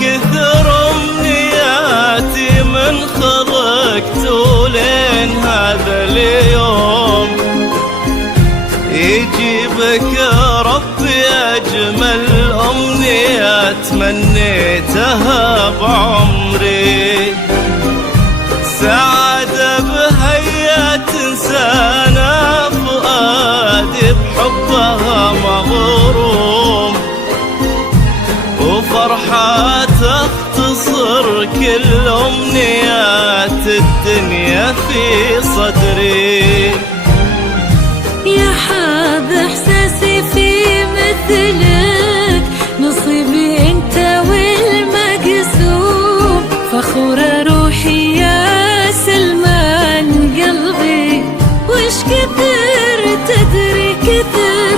كثر امنياتي من خلقت لين هذا اليوم، يجيبك ربي اجمل امنية تمنيتها بعمري، سعادة بهيا تنسانا فؤادي بحبها مغروم، وفرحة تختصر كل أمنيات الدنيا في صدري. يا حاب إحساسي في مثلك، نصيبي أنت والمقسوم، فخورة روحي يا سلمان قلبي، وش كثر تدري كثر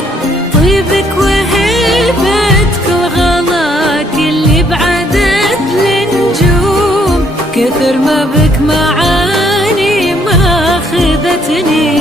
طيبك وهيبتك وغلاك اللي بعدت النجوم، كثر ما بك معاني ما خذتني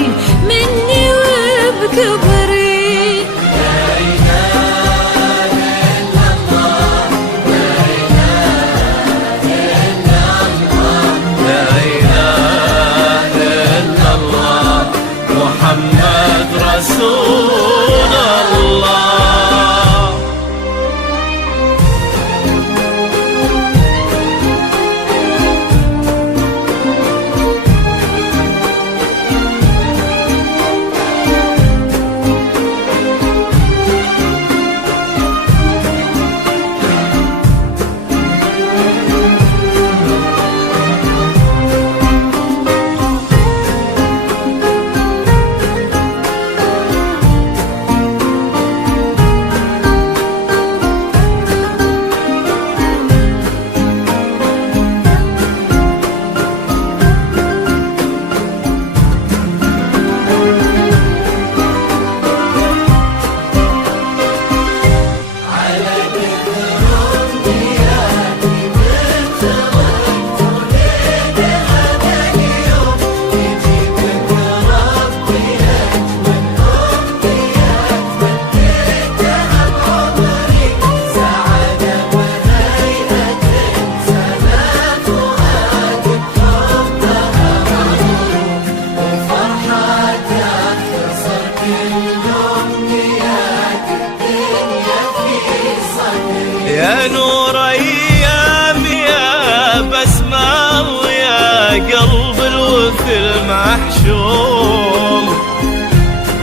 يا نور ايام يا بسمة ويا قلب الوفي المحشوم،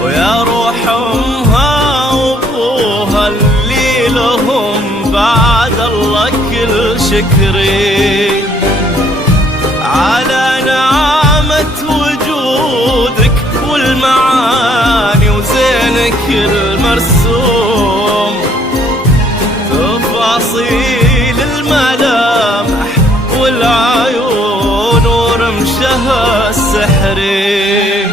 ويا روح امها وابوها اللي لهم بعد الله كل شكري على نعمة وجودك والمعاني وزينك المرسوم، تفاصيل الملامح والعيون ورمشها السحري،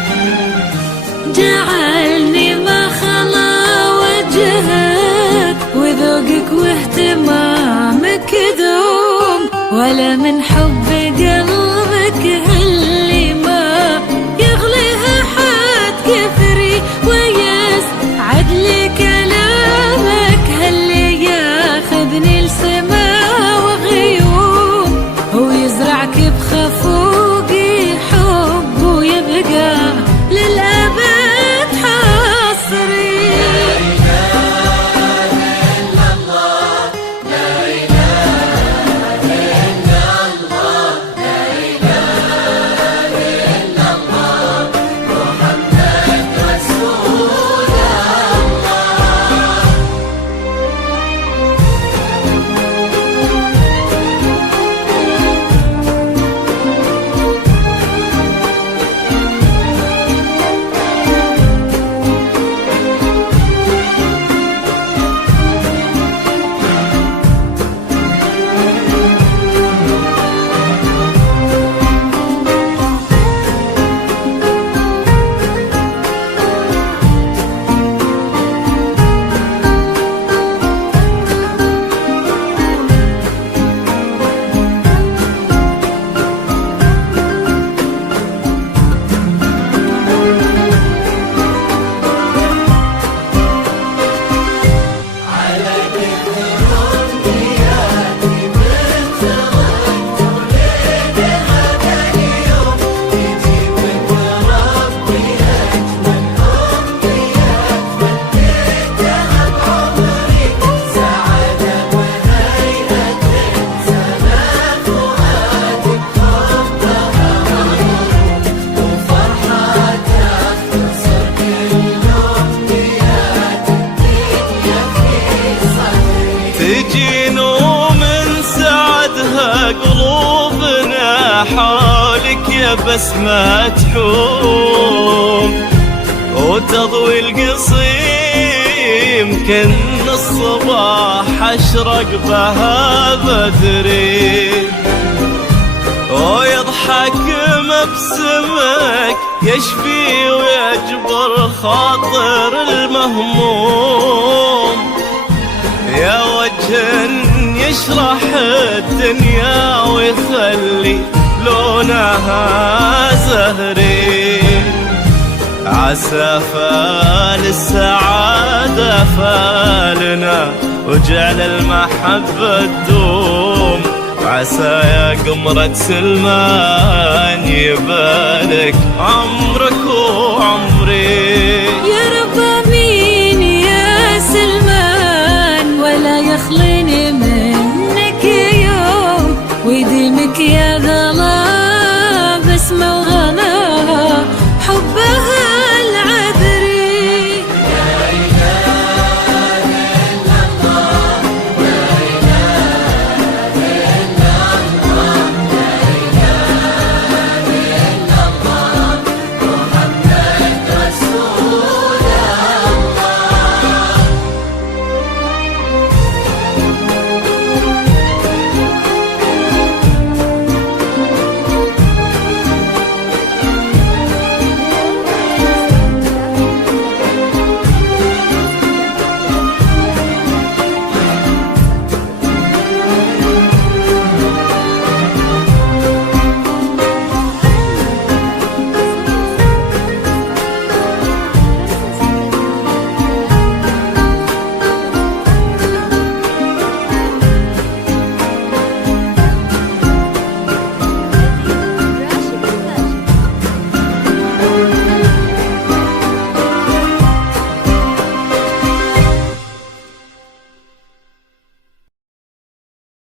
جعلني ما خلا وجهك وذوقك واهتمامك دوم، ولا من حب قلبك اللي ما يغليها حد كثري، ويسعد لي كلامك هاللي ياخذني لسما وغيوم، ويزرعك بخفوقي حب ويبقى للأبد حصري. تجي نوم سعدها قلوبنا حولك يا بسمة تحوم، وتضوي القصيم كأن الصباح أشرق بها بدري، ويضحك مبسمك يشفي ويجبر خاطر المهموم، يا وجه يشرح الدنيا ويخلي لونها زهري، عسى فال السعادة فالنا وجعل المحبة تدوم، عسى يا قمرة سلمان يبارك عمركم.